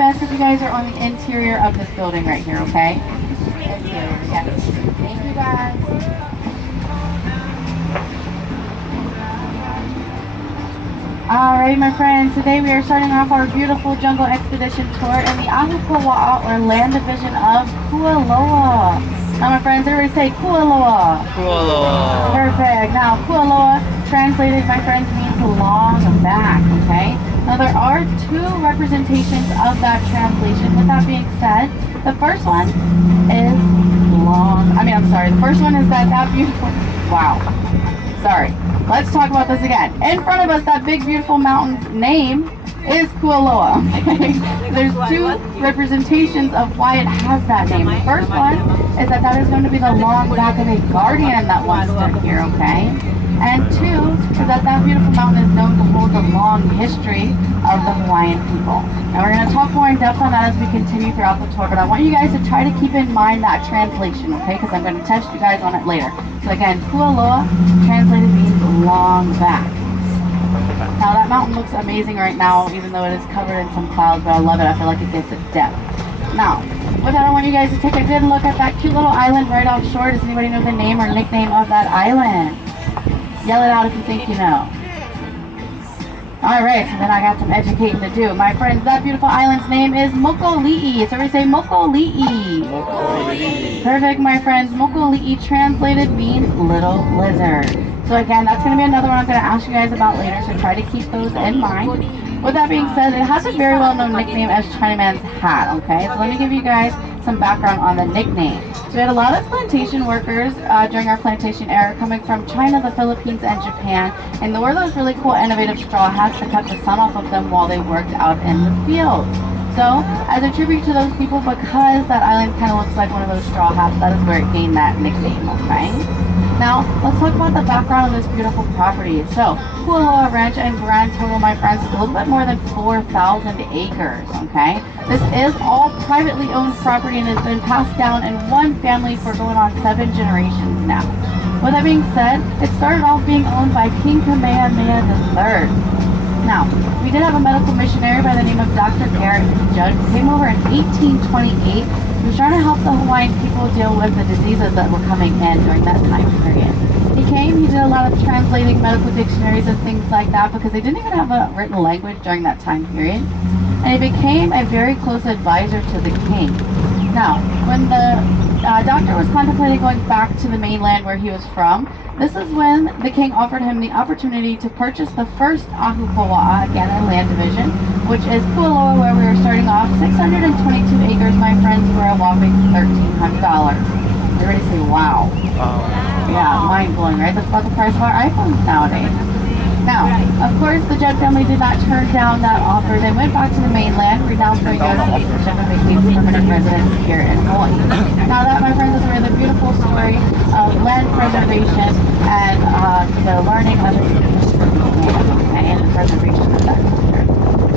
best if you guys are on the interior of this building right here, okay? Interior, yes. Thank you guys. Alright, my friends, today we are starting off our beautiful jungle expedition tour in the Ahupua'a or land division of Kualoa. Now, my friends, everybody say Kualoa. Kualoa. Perfect. Now, Kualoa, translated, my friends, means long back, okay? Now, there are two representations of that translation. With that being said, the first one is the first one is that beautiful, wow. Sorry. Let's talk about this again. In front of us, that big, beautiful mountain's name is Kualoa. Okay? There's two representations of why it has that name. The first one is that is going to be the long back of a guardian that once stood here, okay? And two is that beautiful mountain is known to hold the long history of the Hawaiian people. And we're going to talk more in depth on that as we continue throughout the tour, but I want you guys to try to keep in mind that translation, okay? Because I'm going to test you guys on it later. So again, Kualoa, translated means long back. Now that mountain looks amazing right now, even though it is covered in some clouds, but I love it. I feel like it gives it depth. Now, with that, I want you guys to take a good look at that cute little island right offshore. Does anybody know the name or nickname of that island? Yell it out if you think you know. Alright, so then I got some educating to do. My friends, that beautiful island's name is Mokoli'i. So everybody say Mokoli'i. Mokoli'i. Perfect, my friends. Mokoli'i translated means little lizard. So again, that's going to be another one I'm going to ask you guys about later, so try to keep those in mind. With that being said, it has a very well-known nickname as Chinaman's hat, okay? So let me give you guys some background on the nickname. So we had a lot of plantation workers during our plantation era coming from China, the Philippines, and Japan, and they wore those really cool innovative straw hats to cut the sun off of them while they worked out in the field. So, as a tribute to those people, because that island kind of looks like one of those straw hats, that is where it gained that nickname, okay? Now, let's talk about the background of this beautiful property. So, Kualoa Ranch and grand total, my friends, is a little bit more than 4,000 acres, okay? This is all privately owned property and has been passed down in one family for going on 7 generations now. With that being said, it started off being owned by King Kamehameha III. Now, we did have a medical missionary by the name of Dr. Garrett Judd who came over in 1828. He was trying to help the Hawaiian people deal with the diseases that were coming in during that time period. He did a lot of translating medical dictionaries and things like that because they didn't even have a written language during that time period. And he became a very close advisor to the king. Now, when the doctor was contemplating going back to the mainland where he was from, this is when the king offered him the opportunity to purchase the first Ahupua'a, again our land division, which is Kualoa, where we were starting off. 622 acres, my friends, for a whopping $1,300. Everybody say wow. Yeah, mind-blowing, right? That's about the price of our iPhones nowadays. Now, of course, the Judd family did not turn down that offer. They went back to the mainland, renouncing their citizenship and became permanent residents here in Hawaii. Now that, my friends, is where the beautiful story of land preservation and the learning of indigenous and the preservation of that culture.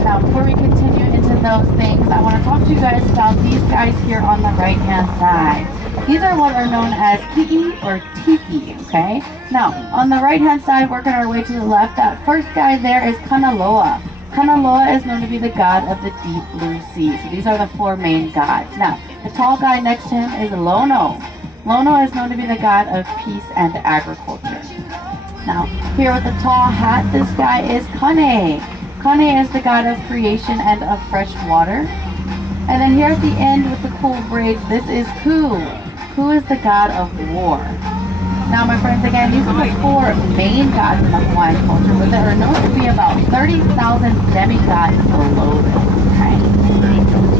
Now, before we continue into those things, I want to talk to you guys about these guys here on the right-hand side. These are what are known as ki'i or tiki, okay? Now, on the right-hand side, working our way to the left, that first guy there is Kanaloa. Kanaloa is known to be the god of the deep blue sea. So these are the 4 main gods. Now, the tall guy next to him is Lono. Lono is known to be the god of peace and agriculture. Now, here with the tall hat, this guy is Kane. Kane is the god of creation and of fresh water. And then here at the end with the cool braids, this is Ku. Ku is the god of war. Now, my friends, again, these are the 4 main gods in the Hawaiian culture, but there are known to be about 30,000 demigods below them, okay?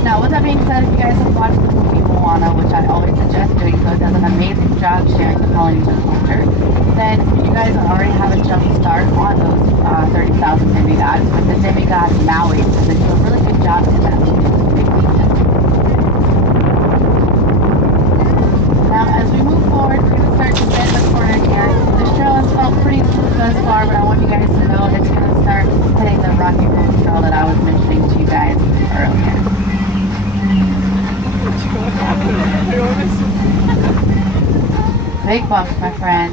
Now, with that being said, if you guys have watched the movie Moana, which I always suggest doing so, it does an amazing job sharing the Polynesian culture, then you guys already have a jump start on those 30,000 demigods with the demigod Maui, because they do a really good job in that movie. Now, as we move forward, we're going to start to bend the corner here. This trail has felt pretty smooth thus far, but I want you guys to know it's going to start hitting the rocky road trail that I was mentioning to you guys earlier. Big bumps, my friend.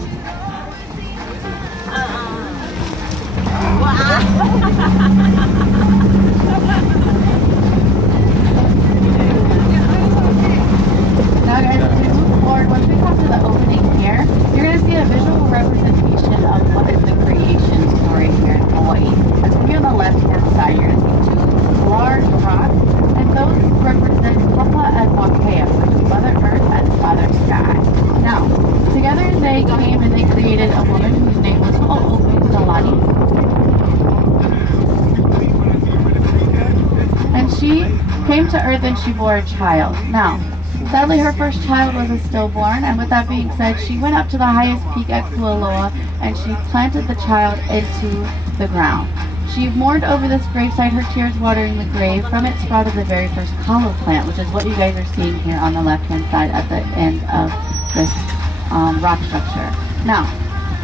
she came to Earth and she bore a child. Now, sadly, her first child was a stillborn, and with that being said, she went up to the highest peak at Kualoa and she planted the child into the ground. She mourned over this gravesite, her tears watering the grave. From it sprouted the very first kalo plant, which is what you guys are seeing here on the left-hand side at the end of this rock structure. Now,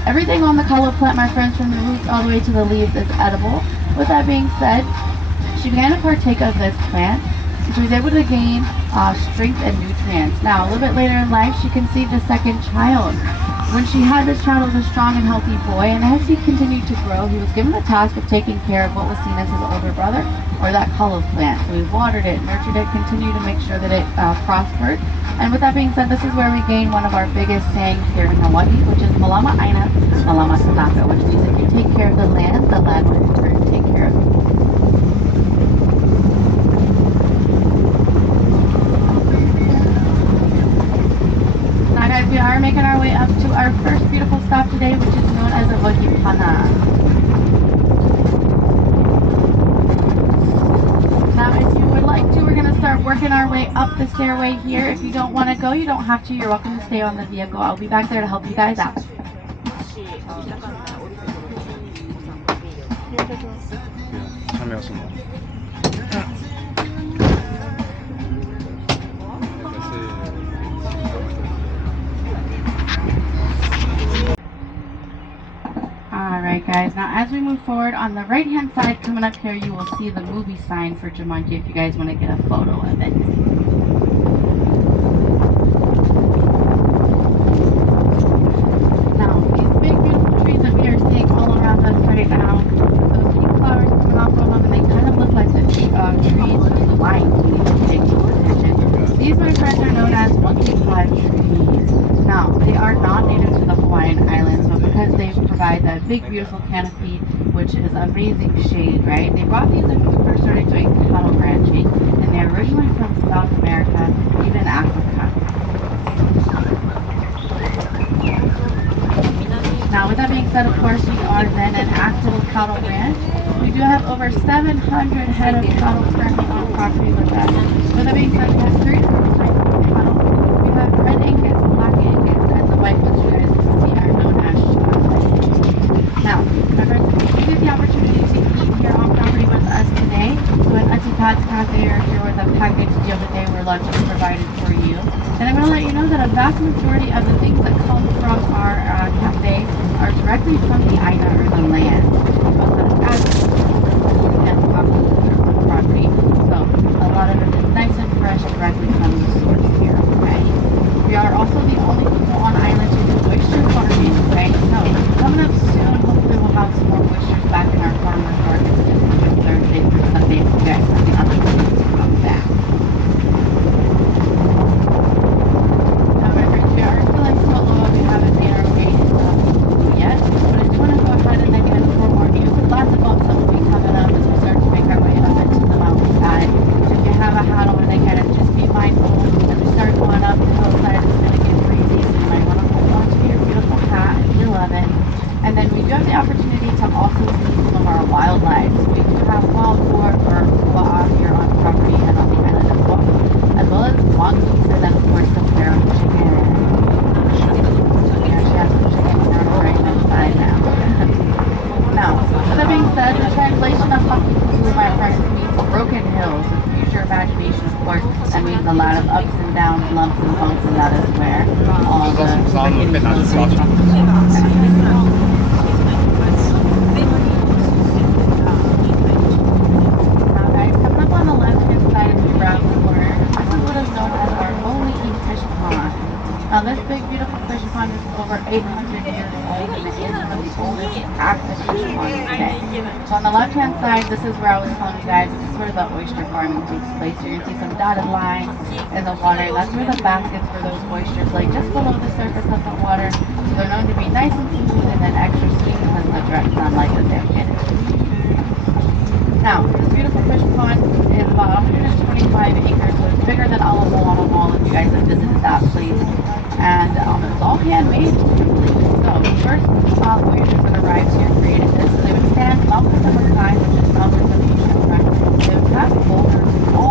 everything on the kalo plant, my friends, from the roots all the way to the leaves, is edible. With that being said, she began to partake of this plant. She was able to gain strength and nutrients. Now, a little bit later in life, she conceived a second child. When she had this child, it was a strong and healthy boy, and as he continued to grow, he was given the task of taking care of what was seen as his older brother, or that kalo plant. So we watered it, nurtured it, continued to make sure that it prospered. And with that being said, this is where we gain one of our biggest sayings here in Hawaii, which is malama aina, malama kanaka, which means if you take care of the land will in turn take care of you. Now guys, we are making our way up to our first beautiful stop today, which is known as a Wahipana. Now if you would like to, we're going to start working our way up the stairway here. If you don't want to go, you don't have to. You're welcome to stay on the vehicle. I'll be back there to help you guys out. Alright guys, now as we move forward, on the right hand side coming up here, you will see the movie sign for Jumanji if you guys want to get a photo of it. Now, these big beautiful trees that we are seeing all around us right now, those pink flowers coming off of them, and they kind of look like the trees with the lines when you pay close attention. These, my friends, are known as monkey fly trees. Now, they are not native to the Hawaiian Islands, but because they provide that big, beautiful canopy, which is amazing shade, right? They brought these in when we first started doing cattle ranching, and they're originally from South America, even Africa. Now, with that being said, of course, we are then an active cattle ranch. We do have over 700 head of cattle currently on property with us. With that being said, we have 3 different types of cattle. We have red Angus, black Angus, and the white ones you guys can see are known as Now, my friends, we get the opportunity to eat here on property with us today. So at Auntie Pat's Cafe or here with a package deal today where lunch is provided for you. And I'm going to let you know that a vast majority of the things that come from our cafe are directly from the Aina or the land. Property. So a lot of it is nice and fresh directly from the source here, okay? We are also the only people on island to do oyster farming, okay? So coming up soon, hopefully we'll have some more oysters back in our farmers markets this coming Thursday through Sunday if you guys have the opportunity to come back. Now my friends, we are still in Kualoa. We haven't made our way yet, but I do want to go ahead and again forewarn you, because lots of boats that will be coming up as we start to make our way up into the mountainside. So if you have a hat on again, just be mindful as we start going up the hillside, it's going to get breezy, so you might want to hold on to your beautiful hat if you love it. And then we do have the opportunity to also see some of our wildlife. So we do have wild boar or kualoa here on property and on the island as well as mongoose, and then of course the feral chicken. Yeah, she has some chicken on her right hand side now. Now, with that being said, the translation of Hakuku'u, my friends, means broken hills. So use your imagination, of course. That means a lot of ups and downs, lumps and bumps, and that is where all the rickety hills are from. Now guys, coming up on the left-hand side as we round the corner, this is what is known as our Mo'oli'i fish pond. Now this big beautiful fish pond is over 800 years old, and it is one of the oldest active fish ponds today. So on the left hand side, this is where I was telling you guys, this is where the oyster farming takes place. So you're going to see some dotted lines in the water, and that's where the baskets for those oysters lay just below the surface of the water. So they're known to be nice and smooth and then extra sweet because of the direct sunlight that they're getting. Now, this beautiful fish pond is about 125 acres, so it's bigger than Ala Moana Mall if you guys have visited that place. And it's all handmade, truly. So the first voyagers that arrived here created this. So they would stand mountains of Makai, which is mountains of ancient French. They would pass boulders all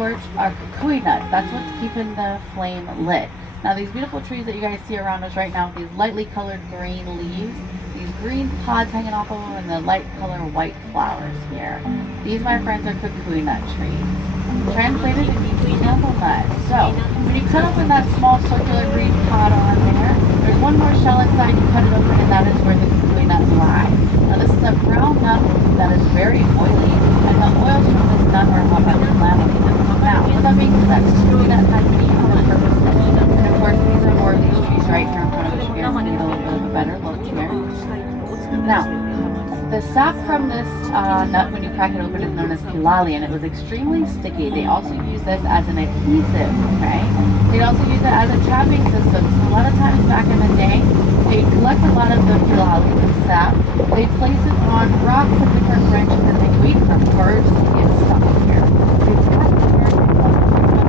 are kukui nuts. That's what's keeping the flame lit. Now these beautiful trees that you guys see around us right now with these lightly colored green leaves, these green pods hanging off of them, and the light color white flowers here. These, my friends, are kukui nut trees. Translated, it means candle nut. So when you cut open that small circular green pod on there, there's one more shell inside. You cut it open, and that is where the kukui nut lies. Now this is a brown nut that is very oily, and the oils from this nut are what are flammable. Now, with that being said, kukui nut has many other purposes. And of course, these are more of these trees right here in front of us. You guys can get a little bit of a better look here. Now, the sap from this nut, when you crack it open, is known as pilali, and it was extremely sticky. They also use this as an adhesive, okay? They'd also use it as a trapping system. So a lot of times back in the day, they'd collect a lot of the pilali, the sap, they'd place it on rocks and different branches, and they'd wait for birds to get stuck here. They'd catch the birds and then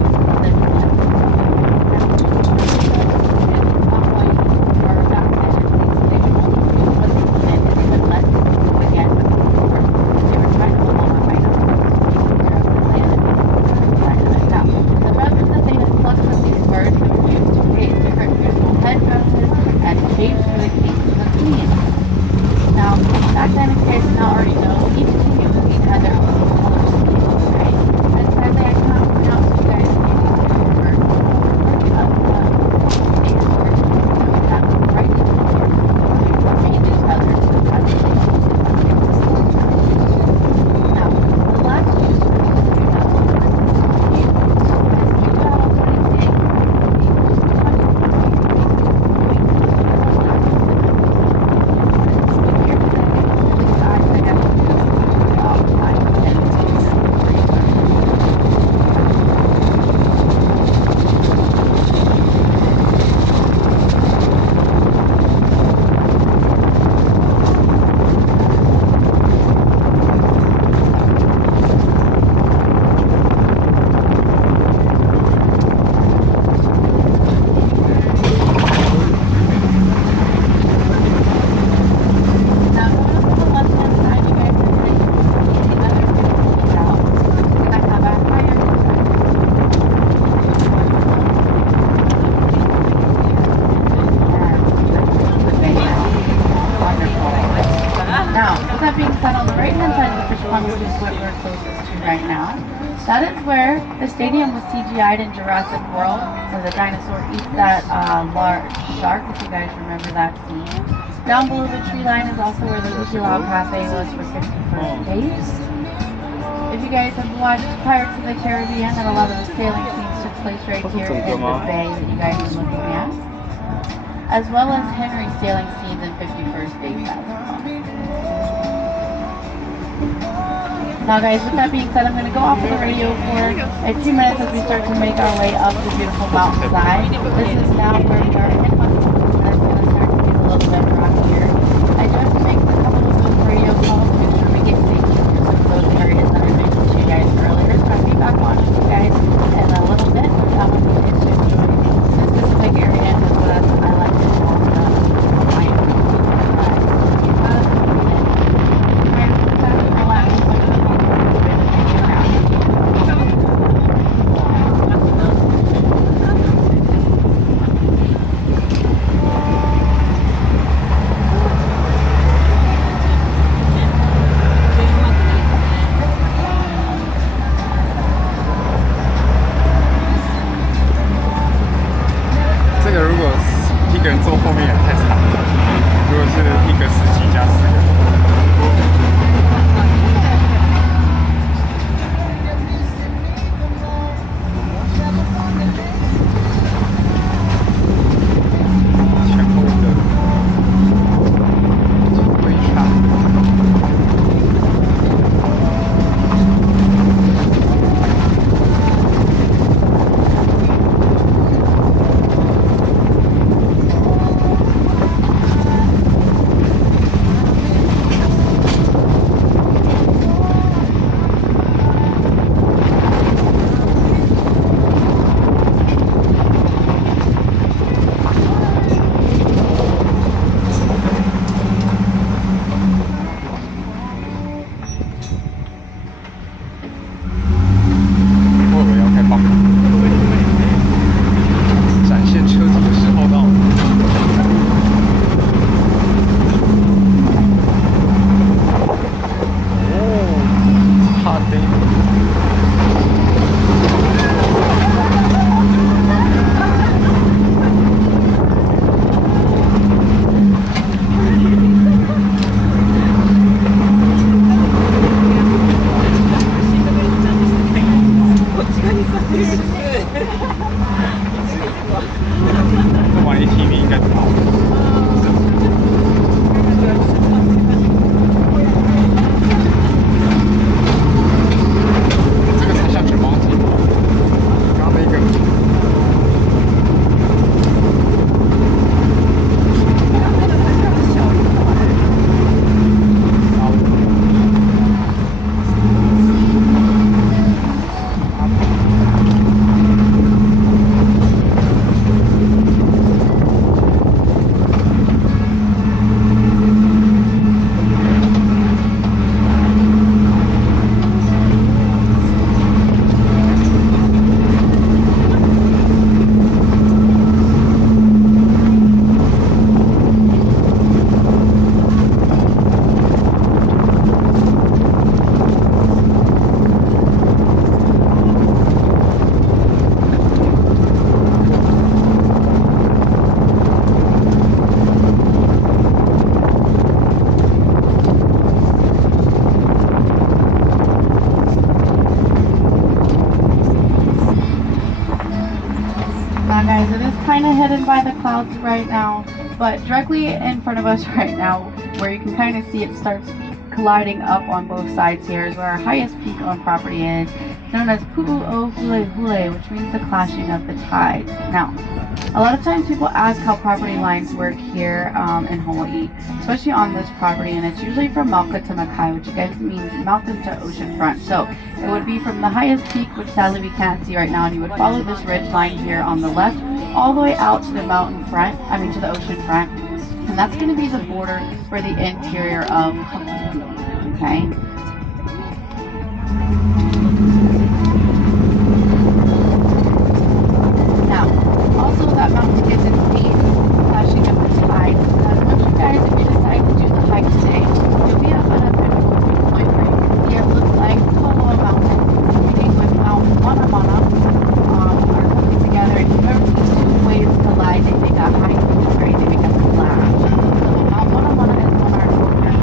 that is where the stadium was CGI'd in Jurassic World, where the dinosaur eats that large shark, if you guys remember that scene. Down below the tree line is also where the Kualoa Cafe was for 51st base. If you guys have watched Pirates of the Caribbean, then a lot of the sailing scenes took place right here in the bay that you guys are looking at, as well as Henry's sailing scenes in 51st base as well. Now guys, with that being said, I'm going to go off of the radio for a few minutes as we start to make our way up the beautiful mountainside. This is now where we are in Mountain, and it's going to start to get a little bit rough here. I do have to make a couple of those radio calls to make sure we get safety through some of those areas that I mentioned to you guys earlier. So I'll be back on with you guys in a little bit. I'm going to get into this specific area and what I like to call the Hawaiian. 不玩 ATV 应该挺好的。这个才像卷毛机，刚刚那个。Guys, it is kind of hidden by the clouds right now, but directly in front of us right now, where you can kind of see it starts colliding up on both sides here, is where our highest peak on property is, known as Kualoa, which means the clashing of the tides. Now, a lot of times people ask how property lines work here in Hawaii, especially on this property, and it's usually from Mauka to Makai, which again means mountain to ocean front. So it would be from the highest peak, which sadly we can't see right now, and you would follow this ridge line here on the left, all the way out to the mountain front, to the ocean front, and that's going to be the border for the interior of Hawaii, okay? Now, also that mountain gets its name, flashing of the tides, because once you guys, if you decide to do the hike today, you'll be up on a beautiful viewpoint where you can see it looks like Kualoa Mountain, meeting with Mount Mana are coming together, and you've ever seen two waves collide, they make a high pitch, right? They make a splash. So Mount Mana is on our northern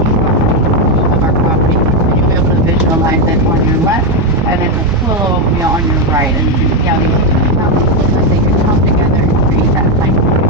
of our property, so you'll be able to visualize it on your left, and then the Kualoa will be on your right, and you can see how these mountains look like they can come together and create that high point.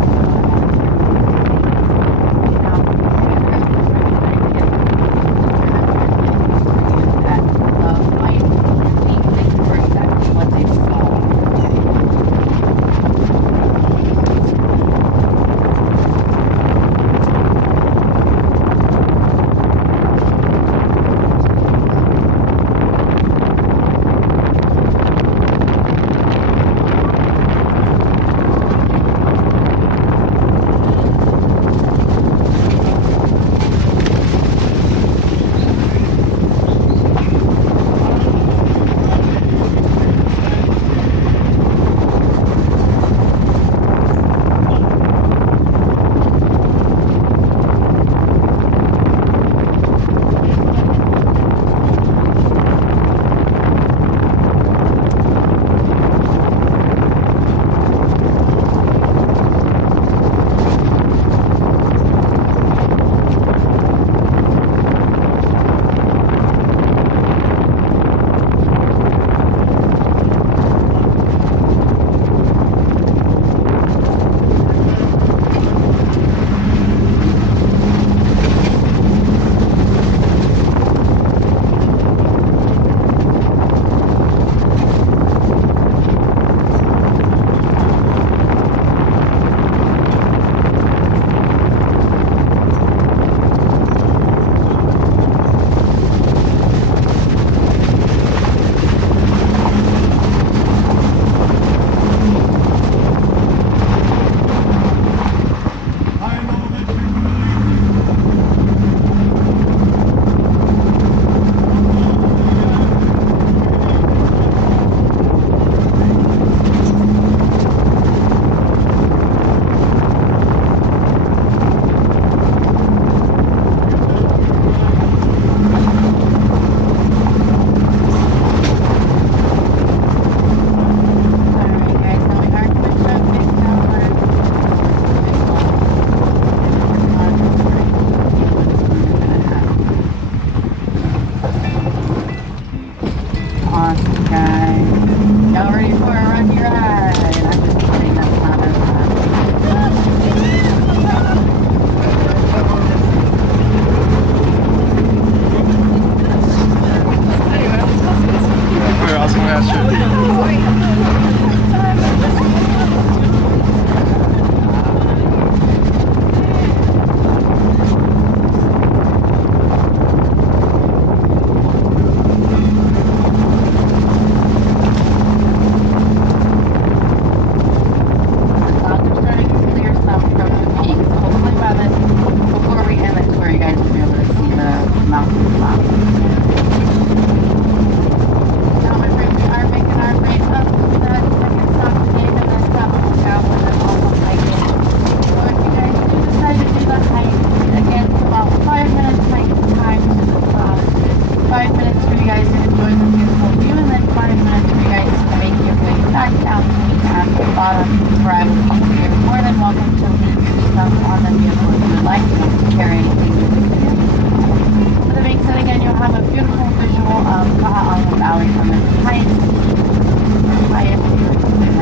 bottom where I will keep you. You're more than welcome to leave your stuff on the vehicle if you would like. You don't have to carry anything with you. With that being said, again, you'll have a beautiful visual of Kualoa Valley from its highest view, I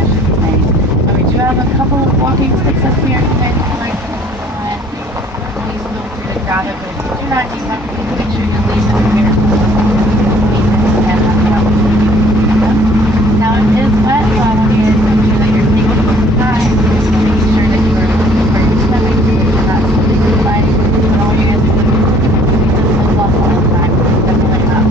should say. So we do have a couple of walking sticks up here. If you guys would like to please feel free to grab it, but if you do not need them, make sure you leave them here so that you can have the opportunity to use them. Now it is wet, so I want you guys to make sure that you're taking some time, making sure that you are looking where you're stepping, so that you're not slipping and sliding. I don't want you guys to be those off all the time. Definitely not.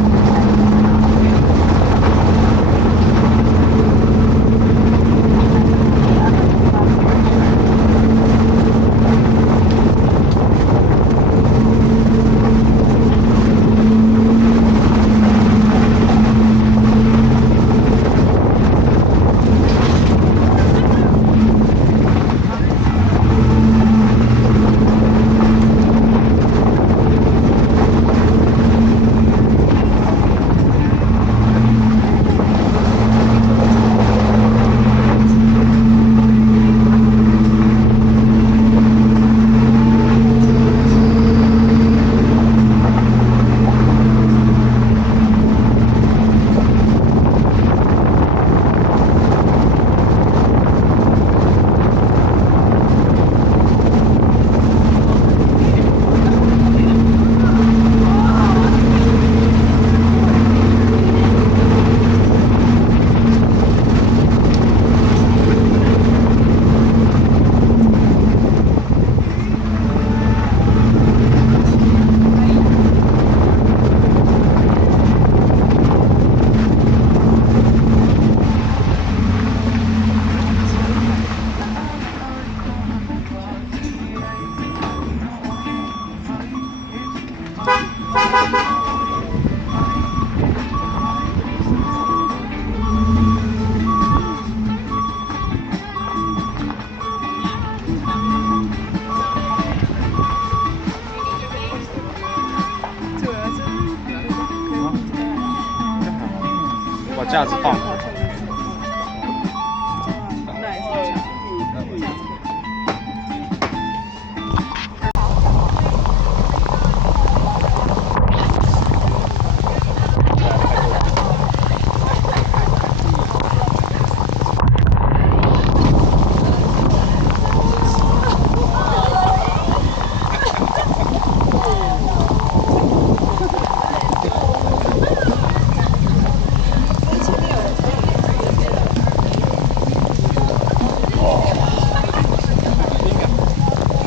把架子放。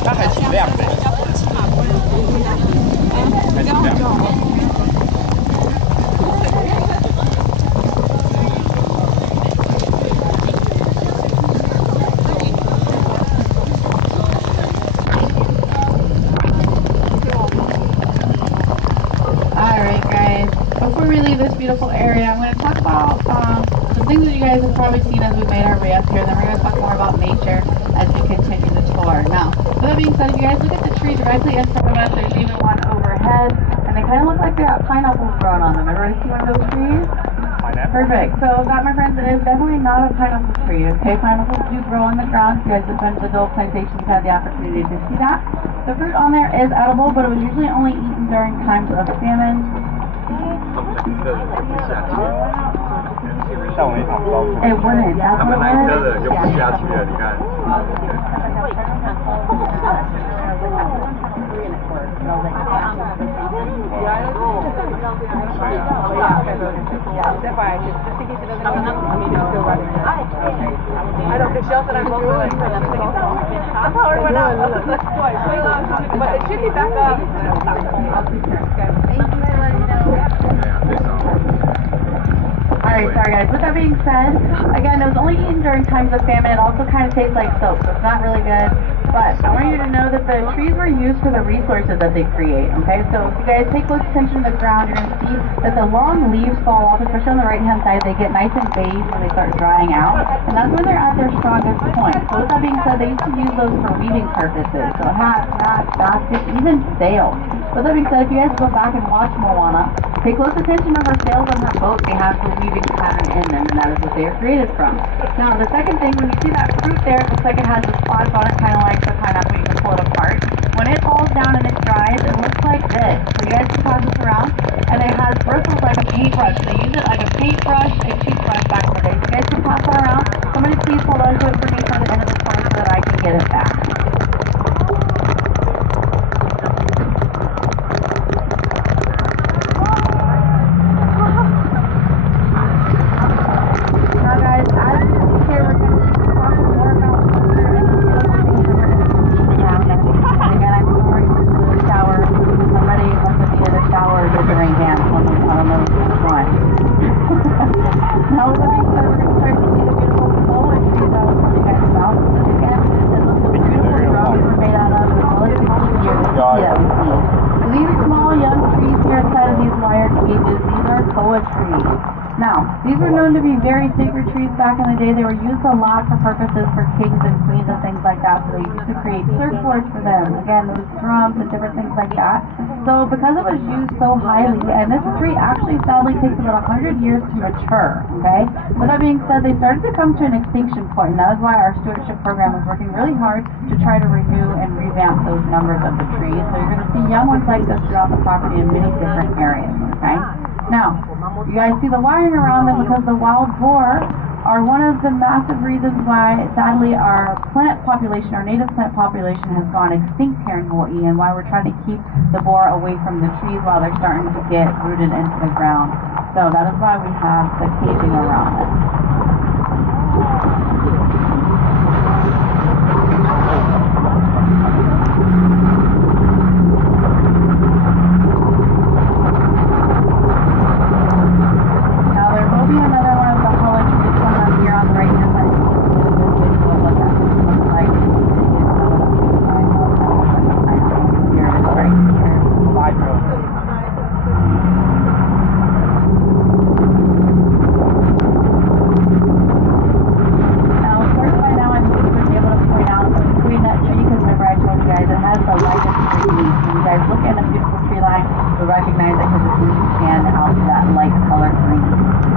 它还挺亮的。还挺亮的。Alright guys, before we leave this beautiful area, I'm going to talk about some things that you guys have probably seen as we made our way up here. Then we're going to talk more about nature as we continue the tour. Now, with that being said, if you guys look at the tree directly in front of us, there's even one overhead, and they kind of look like they got pineapples growing on them. Everybody see one of those trees? Pineapple? Perfect. So that, my friends, is definitely not a pineapple tree, okay? Pineapples do grow on the ground. If you guys have been to the Dole Plantation, you've had the opportunity to see that. The fruit on there is edible, but it was usually only eaten during times of famine. 像我一场高速。It wouldn't. That's 他 what 们 it 来车的 was. 就不下去了，你看。I know, because she also doesn't go like that's how it went out. But it should be back up. Alright, sorry guys. With that being said, again, it was only eaten during times of famine. It also kind of tastes like soap, so it's not really good. But I want you to know that the trees were used for the resources that they create, okay? So if you guys take close attention to the ground, you're going to see that the long leaves fall off, especially on the right-hand side. They get nice and beige when they start drying out, and that's when they're at their strongest point. So with that being said, they used to use those for weaving purposes. So hats, baskets, even sails. With that being said, if you guys go back and watch Moana, Pay close attention to her sails on her boat. They have the weaving pattern in them, and that is what they are created from. Now, the second thing, when you see that fruit there, it looks like it has the spots on it, kind of like the pineapple. You can pull it apart. When it falls down and it dries, it looks like this. So you guys can pass this around, and it has bristles like a paintbrush. They use it like a paintbrush and toothbrush back in the day. So you guys can pass that around. Somebody please hold on to it for me till the end of the tour so that I can get it back. Now, these were known to be very sacred trees back in the day. They were used a lot for purposes for kings and queens and things like that. So they used to create surfboards for them. Again, those drums and different things like that. So because it was used so highly, and this tree actually sadly takes about 100 years to mature, okay? With that being said, they started to come to an extinction point, and that is why our stewardship program is working really hard to try to renew and revamp those numbers of the trees. So you're going to see young ones like this throughout the property in many different areas, okay? Now, you guys see the wiring around them because the wild boar are one of the massive reasons why, sadly, our plant population, our native plant population has gone extinct here in Hawaii, and why we're trying to keep the boar away from the trees while they're starting to get rooted into the ground. So that is why we have the caging around it. Recognize it because its leaves stand out that light color green.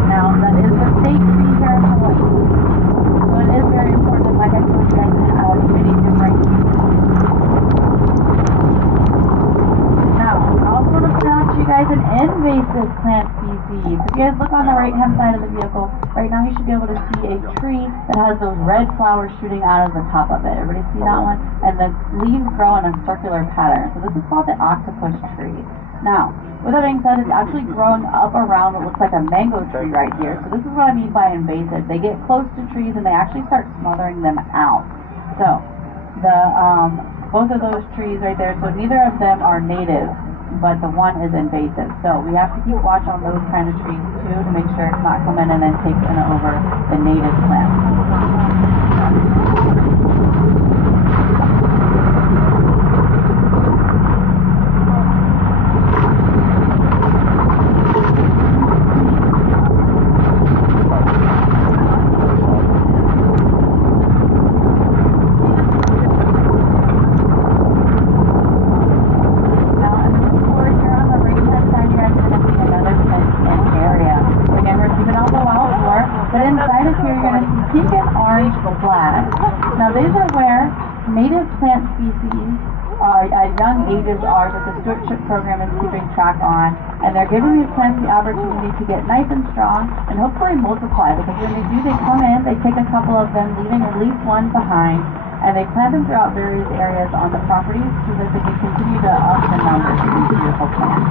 Now, that is the state tree here in Hawaii. So it is very important, like I told you guys, to add many different Now, I also want to point out to you guys an invasive plant species. If you guys look on the right-hand side of the vehicle, right now you should be able to see a tree that has those red flowers shooting out of the top of it. Everybody see that one? And the leaves grow in a circular pattern. So this is called the octopus tree. Now, with that being said, it's actually growing up around what looks like a mango tree right here. So this is what I mean by invasive. They get close to trees and they actually start smothering them out. So, both of those trees right there, so neither of them are native, but the one is invasive. So we have to keep watch on those kind of trees too to make sure it's not coming in and taking over the native plants. Now these are where native plant species at young ages are that the stewardship program is keeping track on, and they're giving these plants the opportunity to get nice and strong and hopefully multiply, because when they do, they come in, they take a couple of them, leaving at least one behind, and they plant them throughout various areas on the property so that they can continue to up the numbers of these beautiful plants.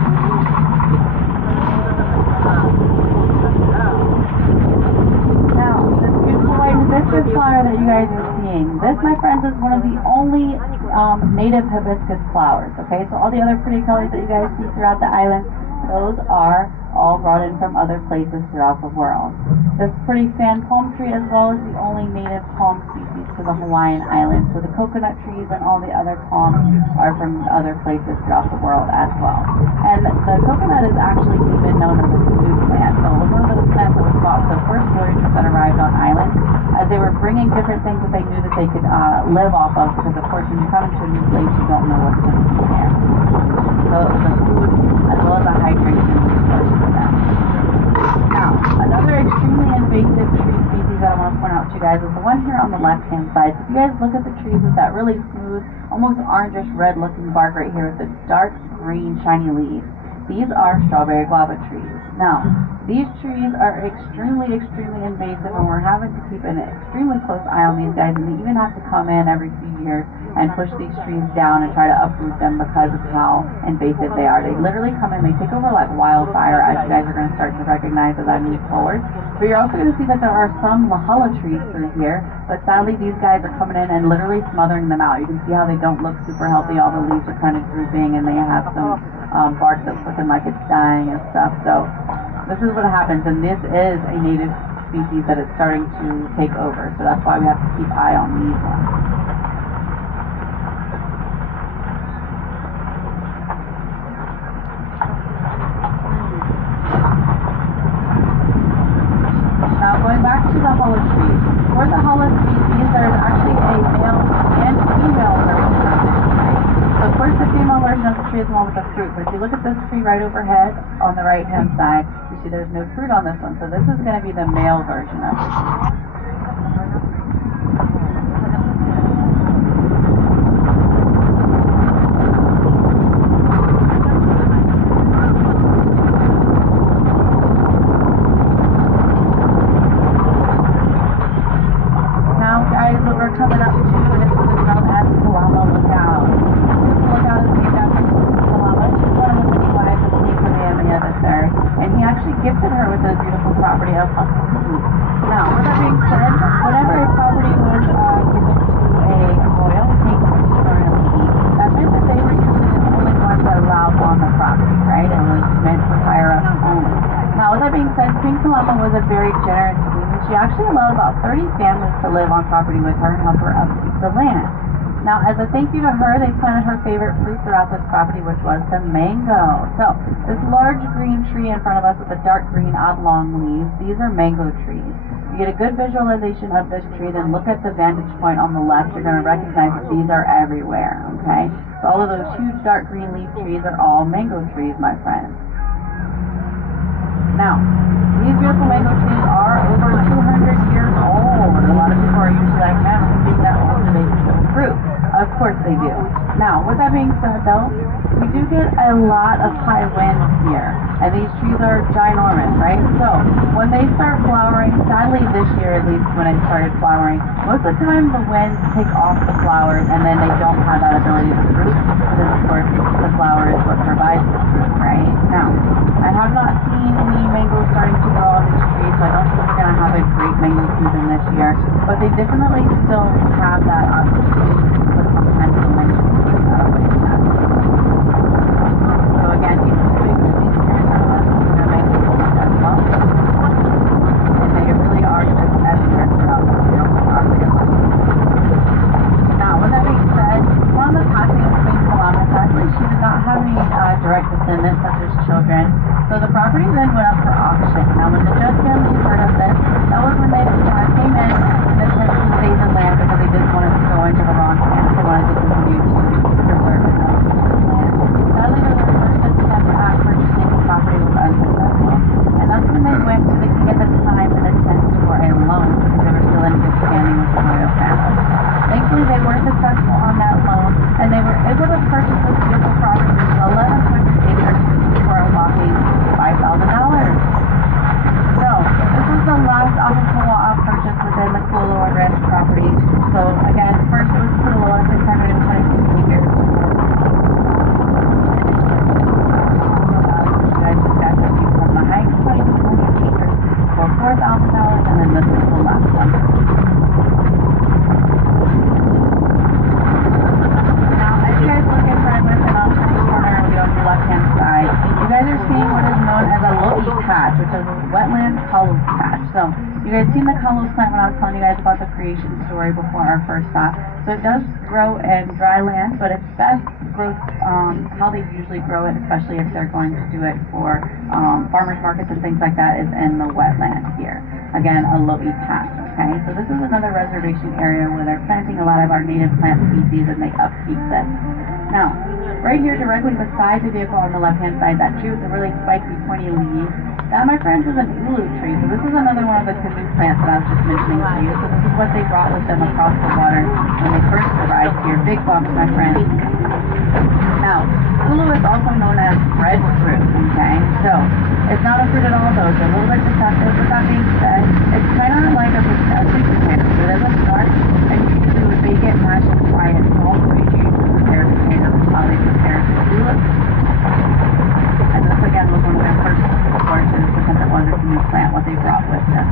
Hibiscus flower that you guys are seeing. This, my friends, is one of the only native hibiscus flowers. Okay, so all the other pretty colors that you guys see throughout the island, those are all brought in from other places throughout the world. This pretty fan palm tree as well is the only native palm species to the Hawaiian Islands. So the coconut trees and all the other palms are from other places throughout the world as well. And the coconut is actually even known as a food plant. So one of those plants that was bought for the first voyagers that arrived on island, as they were bringing different things that they knew that that they could live off of, because of course when you come into a new place you don't know what's going to be there. So it was a food as well as a hydration resource for them. Now, another extremely invasive tree species that I want to point out to you guys is the one here on the left-hand side. So if you guys look at the trees with that really smooth, almost orangish red looking bark right here with the dark green shiny leaves, these are strawberry guava trees. Now, these trees are extremely invasive, and we're having to keep an extremely close eye on these guys, and they even have to come in every few years and push these trees down and try to uproot them because of how invasive they are. They literally come in, they take over like wildfire, as you guys are going to start to recognize as I move forward. But you're also going to see that there are some mahala trees through here, but sadly these guys are coming in and literally smothering them out. You can see how they don't look super healthy. All the leaves are kind of drooping, and they have some bark that's looking like it's dying and stuff. So this is what happens, and this is a native species that it's starting to take over. So that's why we have to keep eye on these ones. Now going back to the hollow trees. For the hollow species, there is actually a male and female version of this tree. So of course the female version of the tree is the one with the fruit, but if you look at this tree right overhead on the right hand side, you see there's no fruit on this one. So this is going to be the male version of the tree. Coming up to is what is known as Kualoa Lookout. This lookout is named after Kualoa. She's one of the many wives of King Kamehameha III, and he actually gifted her with a beautiful property of Kualoa. Now, with that being said, whenever a property was given to a royal, king, queen, or an elite, that meant that they were usually the only ones that allowed on the property, right? It was meant for higher ups only. Now, with that being said, Queen Kualoa was a very generous queen. She actually allowed about 30 families to live on property with her and help her upkeep the land. Now, as a thank you to her, they planted her favorite fruit throughout this property, which was the mango. So, this large green tree in front of us with the dark green oblong leaves, these are mango trees. You get a good visualization of this tree, then look at the vantage point on the left. You're going to recognize that these are everywhere, okay? So all of those huge dark green leaf trees are all mango trees, my friends. Now, these beautiful mango trees are over 200 years old. A lot of people are usually like, man, being that old, do they still fruit? Of course they do. Now, with that being said though, we do get a lot of high winds here, and these trees are ginormous, right? So, when they start flowering, sadly this year at least when it started flowering, most of the time the winds take off the flowers and then they don't have that ability to fruit, because of course the flower is what provides the fruit, right? Now, I have not seen any mangoes starting to grow on these trees, so I don't think we're going to have a great mango season this year, but they definitely still have that opportunity for some kind of mango fruit out of it. So again, these big trees here in front of us, these are mango trees as well, and they really are just everywhere throughout the field. Now, with that being said, upon the passing of Queen Kualoa, sadly she did not have any direct descendants such as children, so the property then went up for auction. Now, when the Judge family heard of this, that was when they came in and attempted to save the land because they didn't want it to go into the wrong hands. They wanted to continue to preserve and upkeep the land. Sadly, their first attempt at purchasing the property was unsuccessful, and that's when they went to the king at the time and attempted for a loan because they were still in good standing with the royal family. Thankfully, they were successful on that loan, and they were able to purchase this beautiful property, 1,100 acres, for a whopping $5,000. So, this was the last Kualoa purchase within the Kualoa Ranch property. So, again, first it was Kualoa, 622 acres. From the height, 2,200 acres for $4,000, and then this is the last one. You guys look in front of us and on the corner, we on the left-hand side, you guys are seeing what is known as a lo'i patch, which is a wetland kalos patch. So, you guys seen the kalos plant when I was telling you guys about the creation story before our first stop. So it does grow in dry land, but its best growth, how they usually grow it, especially if they're going to do it for farmers markets and things like that, is in the wetland here. Again, a lo'i patch. Okay, so this is another reservation area where they're planting a lot of our native plant species and they upkeep this. Now, right here directly beside the vehicle on the left-hand side, that tree with the really spiky, pointy leaves, that, my friends, is an ulu tree. So this is another one of the canoe plants that I was just mentioning to you. So this is what they brought with them across the water when they first arrived here. Big bumps, my friends. Now, ulu is also known as breadfruit, okay? So, it's not a fruit at all, though. It's a little bit deceptive. With that being said, it's kind of like a sweet potato. So it doesn't start, and you usually would bake it, mash it, fry it. It's all what you use to prepare potatoes, how they prepare ulu. And this, again, was one of their first sources because it was a canoe plant, what they brought with them.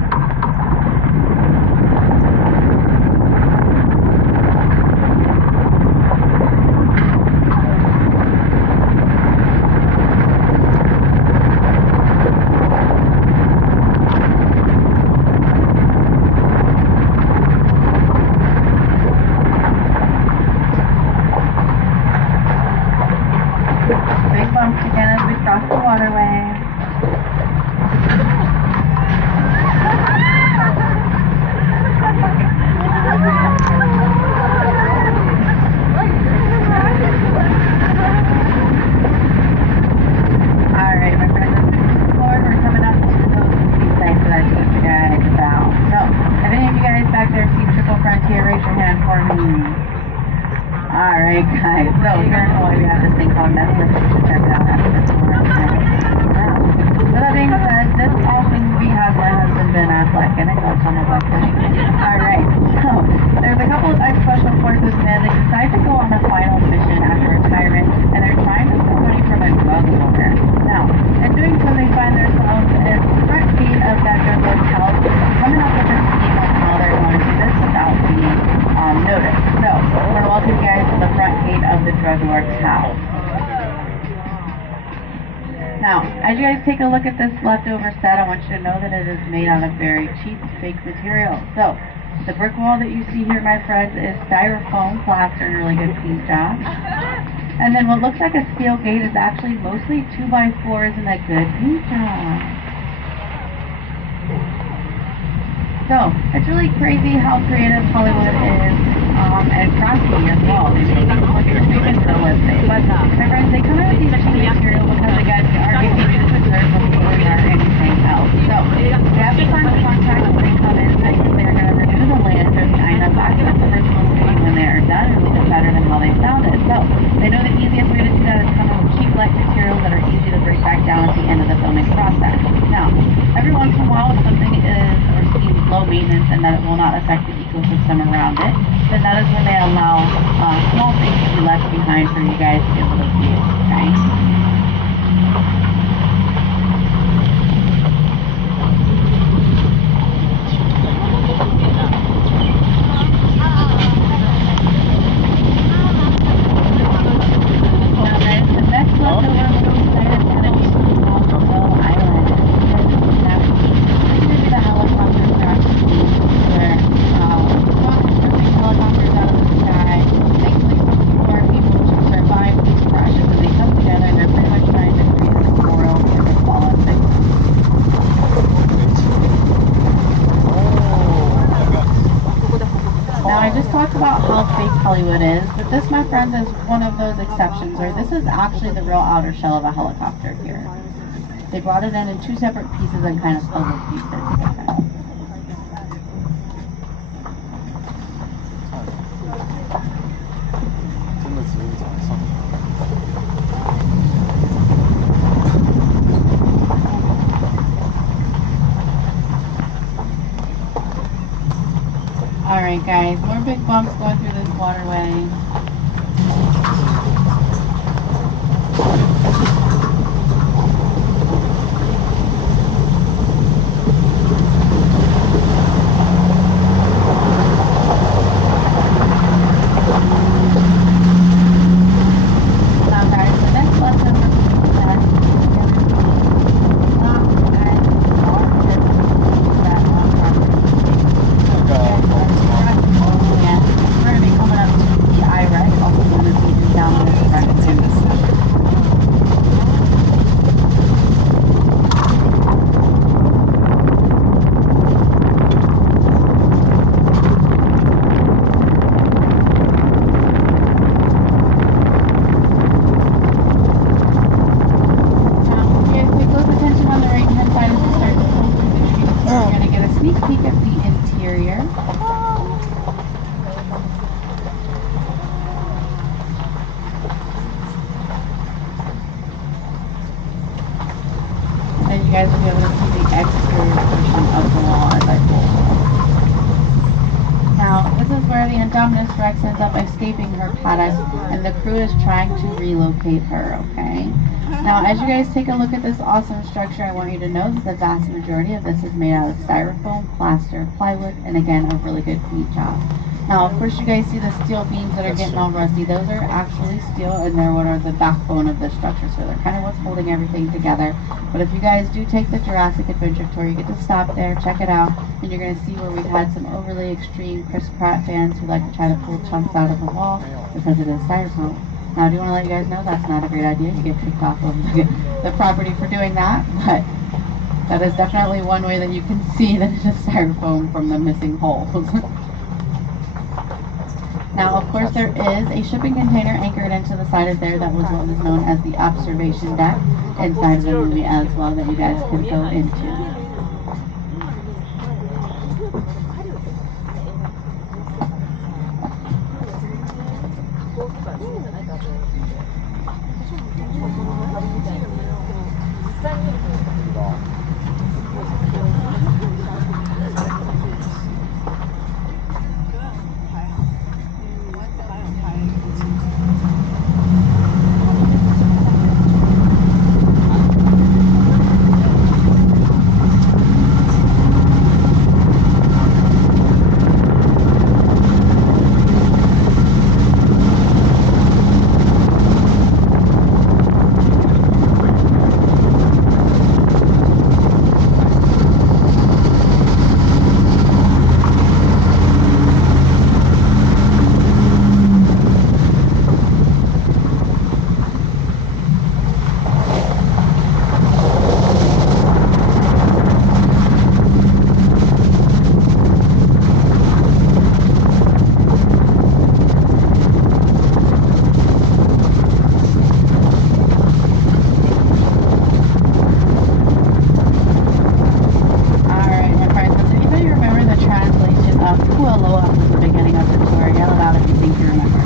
Big bumps again as we cross the waterway. Alright, my friends, as we move forward, we're coming up to those sea sites that I told you guys about. So, if any of you guys back there see Triple Frontier, raise your hand for me. Alright, guys, so here in Hawaii we have this thing called Netflix. You should check it out after this one. So that being said, this awesome movie has my husband Ben Affleck in it. Don't tell my wife this. Alright, so there's a couple of ex-special forces men. They decide to go on a final mission after retirement, and they're trying to steal money from a drug lord. Now, in doing so, they find themselves at the front gate of that drug lord's house, coming up with a scheme on how they're going to do this without being noticed. So, we're going to welcome you guys to the front gate of the drug lord's house. Now, as you guys take a look at this leftover set, I want you to know that it is made out of very cheap, fake material. So, the brick wall that you see here, my friends, is styrofoam plaster and a really good paint job. And then what looks like a steel gate is actually mostly 2x4s and a good paint job. So, it's really crazy how creative Hollywood is, and crafty as well. They make things look even realistic. But, my friends, they come out with these cheap materials because, again, they are giving you the dessert before we are anything else. So, they have to sign a contract when they come in saying that they're going to renew the land or sign up back to the original movie when they are done, and it's better than how they found it. So, they know the easiest way to do that is come up with cheap, light materials that are easy to break back down at the end of the filming process. Now, every once in a while, if something is or seems low maintenance and that it will not affect the ecosystem around it, then that is when they allow small things to be left behind for you guys to be able to view, okay? Now guys, the next leftover movie site is going to be Kualoa Island. That's going to be the helicopter crash where dropping helicopters out of the sky. Thankfully, some more people to survive these crashes, and they come together and they're pretty much trying to create a memorial for the fallen victims. Now, I just talked about how fake Hollywood is, but this, my friends, is one of those exceptions where this is actually the real outer shell of a helicopter here. They brought it in two separate pieces and kind of puzzle pieces. Alright guys, more big bumps going through this waterway. Now guys, the next lesson we're going to test is going to be lock and all that on property. We're going to be coming up to the IREX guys will be able to see the exterior portion of the wall as I pull. Now, this is where the Indominus Rex ends up escaping her paddock, and the crew is trying to relocate her, okay? Now, as you guys take a look at this awesome structure, I want you to know that the vast majority of this is made out of styrofoam, plaster, plywood, and again, a really good paint job. Now, of course, you guys see the steel beams that are getting all rusty. Those are actually steel, and they're what are the backbone of the structure, so they're kind of what's holding everything together. But if you guys do take the Jurassic Adventure Tour, you get to stop there, check it out, and you're going to see where we've had some overly extreme Chris Pratt fans who like to try to pull chunks out of the wall because it is styrofoam. Now, I do want to let you guys know that's not a great idea. You get kicked off of the property for doing that, but that is definitely one way that you can see that it is styrofoam from the missing holes. Now, of course, there is a shipping container anchored into the side of there that was what was known as the observation deck inside of the movie as well that you guys can go into. Kualoa was the beginning of the tour. Yell it out if you think you remember.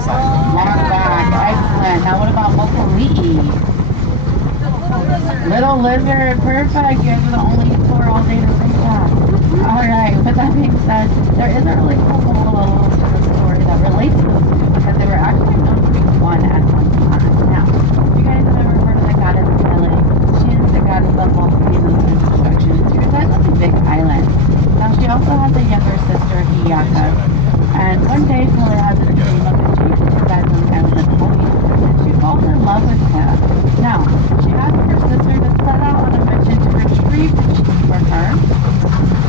Long back. Excellent. Now what about Mokole'i? Little lizard. Perfect. You guys are the only tour all day to say that. Alright, with that being said, there is a really cool little story that relates to those two because they were actually known to be one at one time. Now, if you guys have ever heard of the goddess Pele, she is the goddess of volcanoes and destruction. She resides on the Big Island. Now, she also has a younger sister, Hiyaka. And one day, Pele has a dream of a chief who resides on the island of Hawaii, and she falls in love with him. Now, she asks her sister to set out on a mission to retrieve the chief for her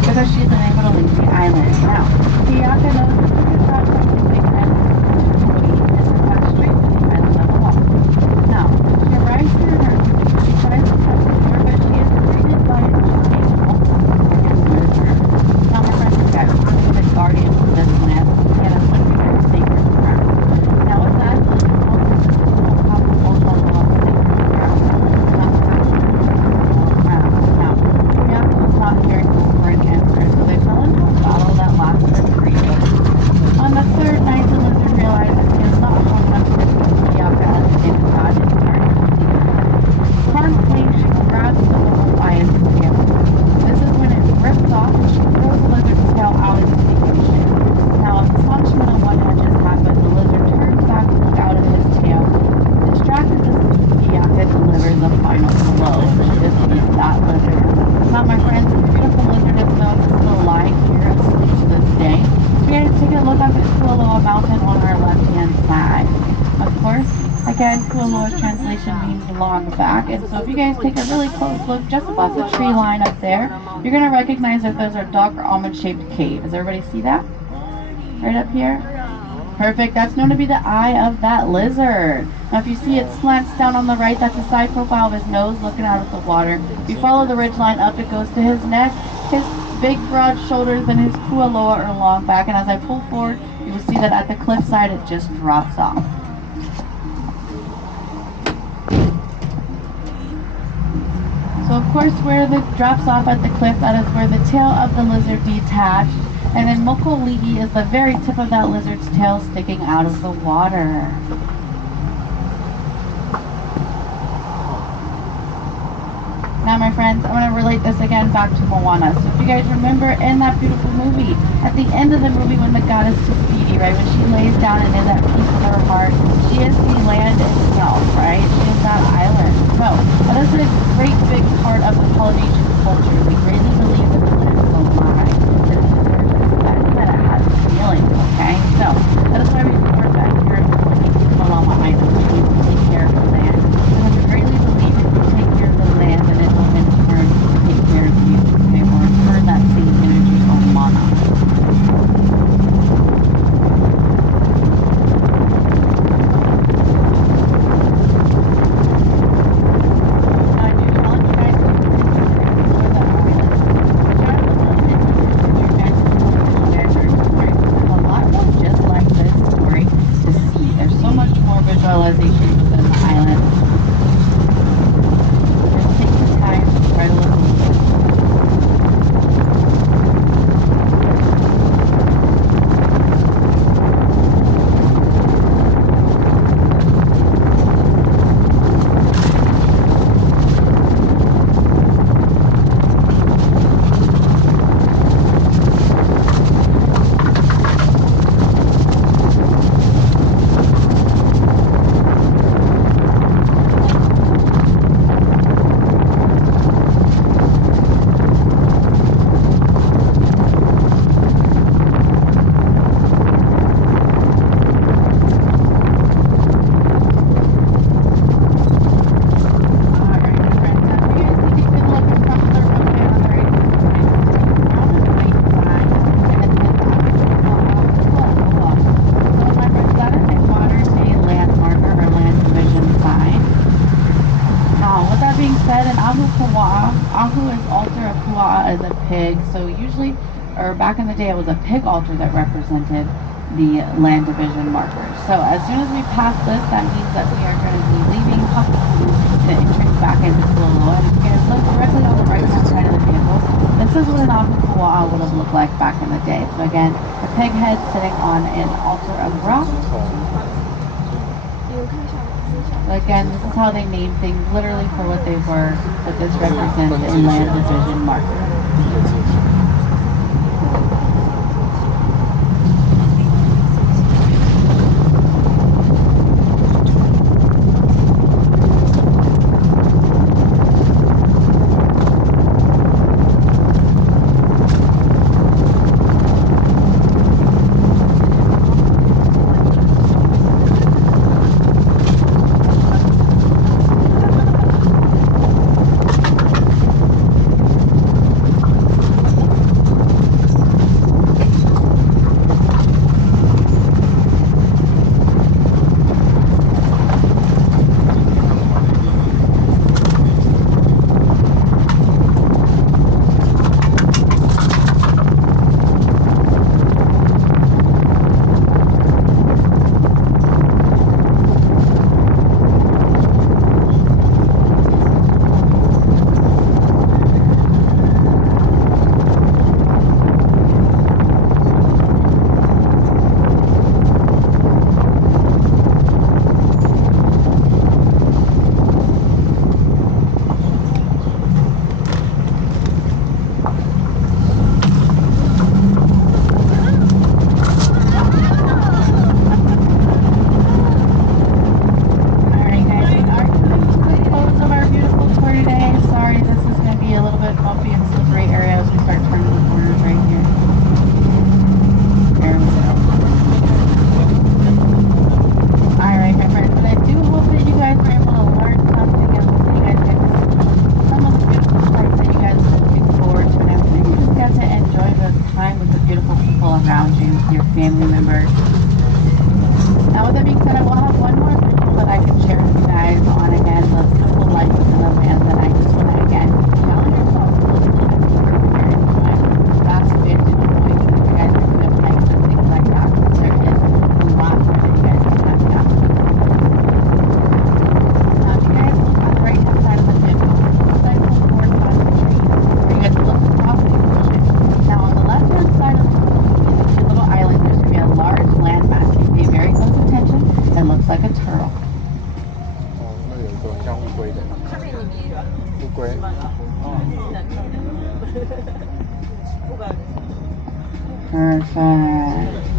because she's unable to leave the island. Now, Hiyaka knows that she is not something and Hawaii is to cut straight to the island of Hawaii. Now, she arrives here in her she tries to touch the door, but she is greeted by a giant lizard. Now, my friends, this guy was the guardian of this land, and it would be very sacred to her. Now, with that, the lizard calls her sister to come to Kualoa sacred ground. Now, Hiyaka was not hearing for an answer, so they fell into a battle that lasted 3 days. On the third night, the lizard realizes he is not strong enough to defeat Hiyaka as the name of God and starts to leave. Promptly, she grabs the woman by its tail. This is when it rips off and she throws the lizard's tail out into the ocean. Now, a punishment on what had just happened, the lizard turns back to look out at his tail. Distracted, Hiyaka delivers a final blow. She defeats that lizard. Now, my friends, this beautiful lizard is known to still lie here asleep to this day. So you guys take a look up at Kualoa Mountain on our left-hand side. Of course, again, Kualoa's translation means long back, and so if you guys take a really close look just above the tree line up there, you're going to recognize that those are dark almond-shaped caves. Does everybody see that? Right up here? Perfect. That's known to be the eye of that lizard. Now, if you see it slants down on the right, that's the side profile of his nose looking out at the water. If you follow the ridge line up, it goes to his neck, his big broad shoulders, and his Kualoa or long back. And as I pull forward, you will see that at the cliffside, it just drops off. So of course where it drops off at the cliff, that is where the tail of the lizard detached. And then Mokole'i is the very tip of that lizard's tail sticking out of the water. Now, my friends, I'm going to relate this again back to Moana. So if you guys remember in that beautiful movie, at the end of the movie when the goddess Tafiti, right, when she lays down and in that peace of her heart, she is the land itself, right? She is that island. So that is a great big part of the Polynesian culture. We greatly believe that the land is alive, that it deserves respect, that it has feelings, okay? So that is why we support that here in Kualoa Island. We take care of the land. Because we greatly believe if you take care of the land, then it will in turn take care of you, okay? Or return that same energy of mana. Visualization within the island. Just take some time to try to look a little bit. Ahu is altar of Kualoa is a pig, so usually, or back in the day, it was a pig altar that represented the land division markers. So as soon as we pass this, that means that we are going to be leaving Haku and entering back into Kualoa. And if you guys look directly on the right hand side of the vehicle, this is what an Ahu Kualoa would have looked like back in the day. So again, a pig head sitting on an altar of rock. Again, this is how they name things literally for what they were, but this represents a land division marker. around you, your family members. Now with that being said, I will have one more visual that I can share with you guys on, again, the beautiful life within the land that I just want to, again, challenge yourself to look a little bit deeper when you're enjoying fast vantage points, and if you guys are looking at hikes and things like that, because there is a lot more that you guys can have now. Now, if you guys look on the right-hand side of the visual, looks like the board on the tree, where you guys look across the ocean. Now, on the left-hand side of the little island, there's going to be a large landmass. You pay very close attention. It looks like a turtle. 哦，那有一个像乌龟的，乌龟。Perfect.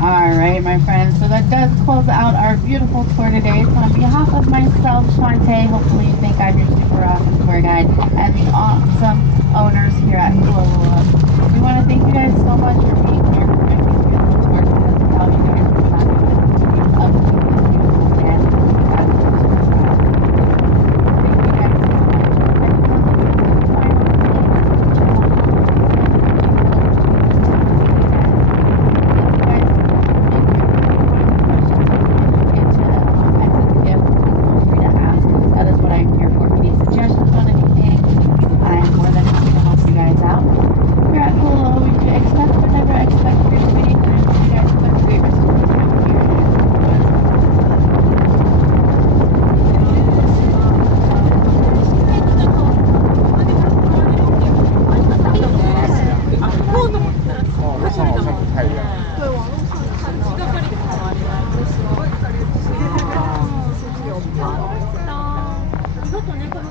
Alright, my friends, so that does close out our beautiful tour today. So on behalf of myself, Shantae, hopefully you think I'm your super awesome tour guide, and the awesome owners here at Kualoa, we want to thank you guys so much for being here for these beautiful tours, because without you guys, we're not going to be able to be up to this beautiful land as it is. Thank you guys so much. And for the final 이것도 내 거로